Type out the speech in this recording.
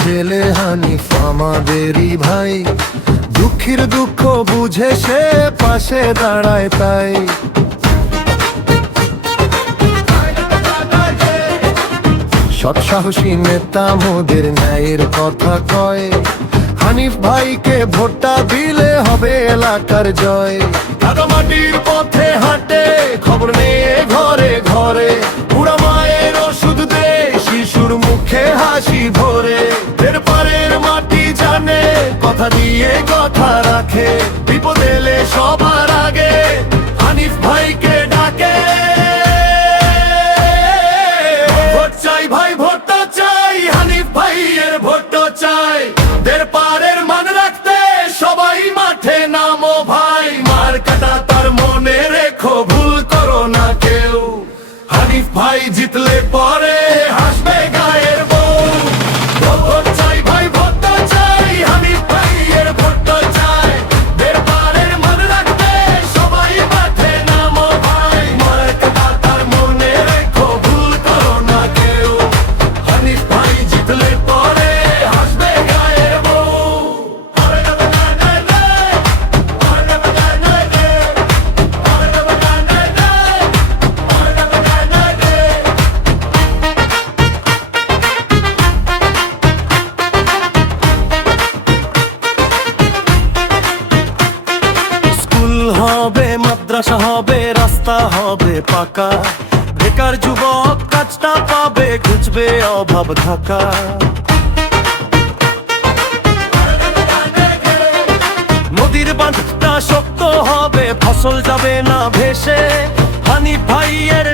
ছেলে হানিফ আমাদেরই ভাই, দুঃখীর দুঃখ বুঝে সে পাশে দাঁড়ায় তাই। সৎ সাহসী নেতা মোদের ন্যায়ের কথা কয়, হানিফ ভাইকে ভোটটা দিলে হবে এলাকার জয়। মাটির পথে হাঁটে খবর নিয়ে ঘরে ঘরে, বুড়া মায়ের ওষুধ দে শিশুর মুখে হাসি ভরে। এর পারের মাটি জানে কথা দিয়ে কথা রাখে, বিপদ এলে সবার আগে হানিফ ভাইকে ডাকে। ভোট চাই ভাই, ভোটটা চাই, হানিফ ভাইয়ের ভোটটা চাই। দের পারের মান রাখতে সবাই মাঠে নামো ভাই, মার কাটা তার মনে রেখো ভুল করো না কেউ। হানিফ ভাই জিতলে পরে হাসবে গায়ের বউ। ভোট চাই ভাই, ভোটটা চাই, হানিফ ভাইয়ের ভোটটা চাই। দের পারের মান রাখতে সবাই মাঠে নামো ভাই, মার কাটা তার মনে রেখো ভুল করো না কেউ। হানিফ ভাই জিতলে পরে হাসবে গায়ের বউ। স্কুল হবে, মাদ্রাসা হবে, রাস্তা হবে পাকা, বেকার যুবক কাজটা পাবে, ঘুচবে অভাব ঢাকা। নদীর বাঁধটা শক্ত হবে, ফসল যাবে না ভেসে, হানিফ ভাইয়ের